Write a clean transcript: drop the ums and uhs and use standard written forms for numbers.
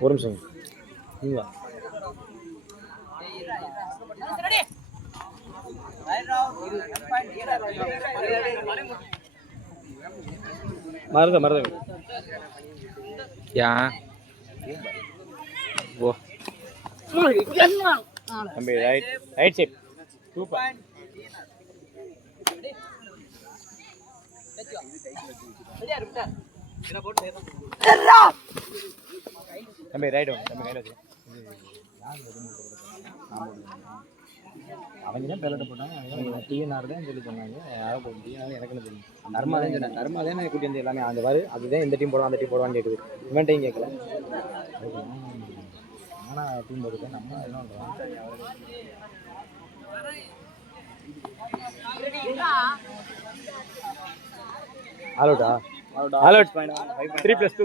ஒரு நிமிஷம் இல்லை மருத யா ஓ தம்பி ரைட் சைட் சூப்பர் தம்பி ரைட் தம்பி கையில் வச்சு அவங்க தான் பேலட்டை போட்டாங்க டிஎன்ஆர் தான் சொல்லி சொன்னாங்க யாரோ போட்டு டிஎன்ஆர் எனக்கு தெரியும் நர்மா தான் சொன்னேன் நர்மா தான் கூட்டி வந்து எல்லாமே அந்த மாதிரி அதுதான் இந்த டீம் போடுவோம் அந்த டீம் போடுவான்னு கேட்குது இவன்ட்டையும் கேட்கல ஆனால் டீம் போடுறது நம்ம எதுவும் ஆல் அவுட்டா ஆல் அவுட் 3+2